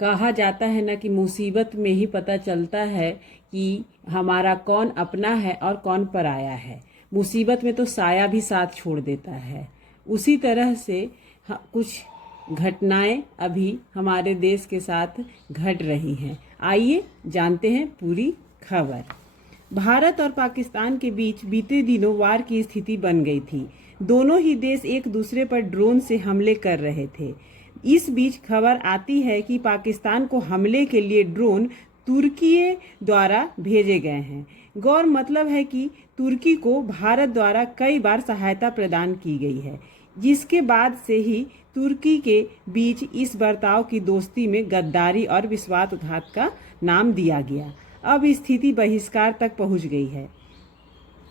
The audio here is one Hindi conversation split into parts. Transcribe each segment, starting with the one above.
कहा जाता है ना कि मुसीबत में ही पता चलता है कि हमारा कौन अपना है और कौन पराया है। मुसीबत में तो साया भी साथ छोड़ देता है। उसी तरह से कुछ घटनाएं अभी हमारे देश के साथ घट रही हैं। आइए जानते हैं पूरी खबर। भारत और पाकिस्तान के बीच बीते दिनों वार की स्थिति बन गई थी। दोनों ही देश एक दूसरे पर ड्रोन से हमले कर रहे थे। इस बीच खबर आती है कि पाकिस्तान को हमले के लिए ड्रोन तुर्की द्वारा भेजे गए हैं। गौर मतलब है कि तुर्की को भारत द्वारा कई बार सहायता प्रदान की गई है, जिसके बाद से ही तुर्की के बीच इस बर्ताव की दोस्ती में गद्दारी और विश्वासघात का नाम दिया गया। अब स्थिति बहिष्कार तक पहुंच गई है।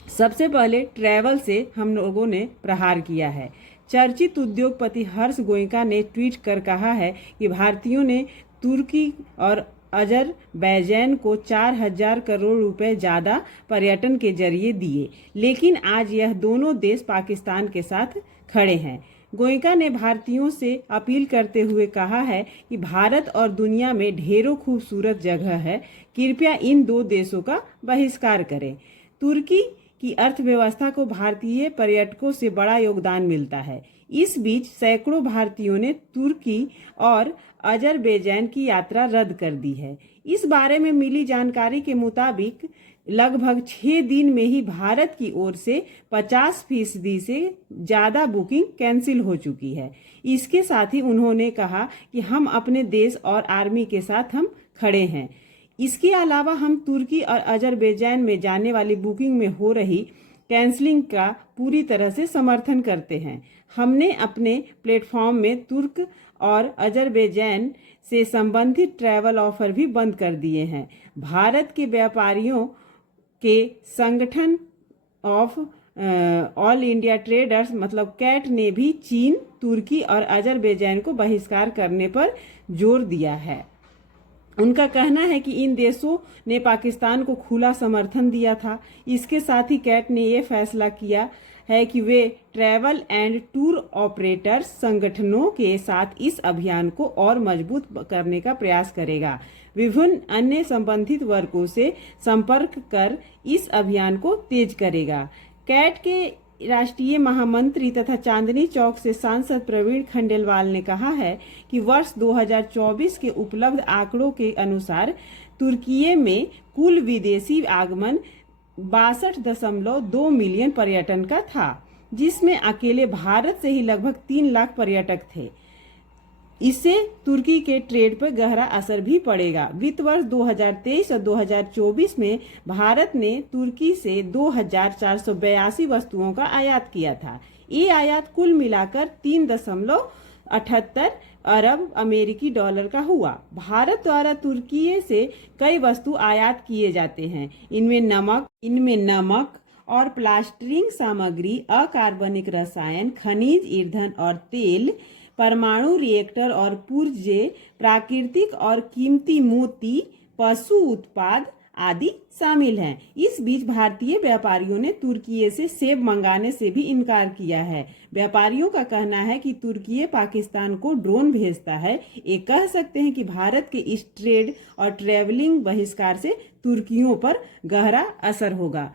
सबसे पहले ट्रैवल से हम लोगों ने प्रहार किया है। चर्चित उद्योगपति हर्ष गोयनका ने ट्वीट कर कहा है कि भारतीयों ने तुर्की और अजरबैजान को 4,000 करोड़ रुपए ज़्यादा पर्यटन के जरिए दिए, लेकिन आज यह दोनों देश पाकिस्तान के साथ खड़े हैं। गोयनका ने भारतीयों से अपील करते हुए कहा है कि भारत और दुनिया में ढेरों खूबसूरत जगह है, कृपया इन दो देशों का बहिष्कार करें। तुर्की की अर्थव्यवस्था को भारतीय पर्यटकों से बड़ा योगदान मिलता है। इस बीच सैकड़ों भारतीयों ने तुर्की और अजरबैजान की यात्रा रद्द कर दी है। इस बारे में मिली जानकारी के मुताबिक लगभग 6 दिन में ही भारत की ओर से 50% से ज़्यादा बुकिंग कैंसिल हो चुकी है। इसके साथ ही उन्होंने कहा कि हम अपने देश और आर्मी के साथ हम खड़े हैं। इसके अलावा हम तुर्की और अजरबैजान में जाने वाली बुकिंग में हो रही कैंसलिंग का पूरी तरह से समर्थन करते हैं। हमने अपने प्लेटफॉर्म में तुर्क और अजरबैजान से संबंधित ट्रैवल ऑफर भी बंद कर दिए हैं। भारत के व्यापारियों के संगठन ऑफ ऑल इंडिया ट्रेडर्स मतलब कैट ने भी चीन, तुर्की और अजरबैजान को बहिष्कार करने पर जोर दिया है। उनका कहना है कि इन देशों ने पाकिस्तान को खुला समर्थन दिया था। इसके साथ ही कैट ने यह फैसला किया है कि वे ट्रैवल एंड टूर ऑपरेटर्स संगठनों के साथ इस अभियान को और मजबूत करने का प्रयास करेगा। विभिन्न अन्य संबंधित वर्गों से संपर्क कर इस अभियान को तेज करेगा। कैट के राष्ट्रीय महामंत्री तथा चांदनी चौक से सांसद प्रवीण खंडेलवाल ने कहा है कि वर्ष 2024 के उपलब्ध आंकड़ों के अनुसार तुर्की में कुल विदेशी आगमन 62.2 मिलियन पर्यटन का था, जिसमें अकेले भारत से ही लगभग 3 लाख पर्यटक थे। इससे तुर्की के ट्रेड पर गहरा असर भी पड़ेगा। वित्त वर्ष 2023 और 2024 में भारत ने तुर्की से 2,482 वस्तुओं का आयात किया था। ये आयात कुल मिलाकर 3.78 अरब अमेरिकी डॉलर का हुआ। भारत द्वारा तुर्की से कई वस्तु आयात किए जाते हैं। इनमें नमक और प्लास्टरिंग सामग्री, अकार्बनिक रसायन, खनिज ईंधन और तेल, परमाणु रिएक्टर और पुर्जे, प्राकृतिक और कीमती मोती, पशु उत्पाद आदि शामिल हैं। इस बीच भारतीय व्यापारियों ने तुर्की से सेब मंगाने से भी इनकार किया है। व्यापारियों का कहना है कि तुर्की पाकिस्तान को ड्रोन भेजता है। ये कह सकते हैं कि भारत के इस ट्रेड और ट्रैवलिंग बहिष्कार से तुर्कियों पर गहरा असर होगा।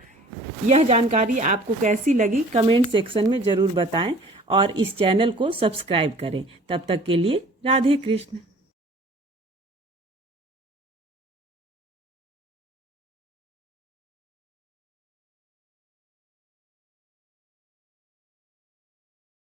यह जानकारी आपको कैसी लगी कमेंट सेक्शन में जरूर बताएं और इस चैनल को सब्सक्राइब करें। तब तक के लिए राधे कृष्ण।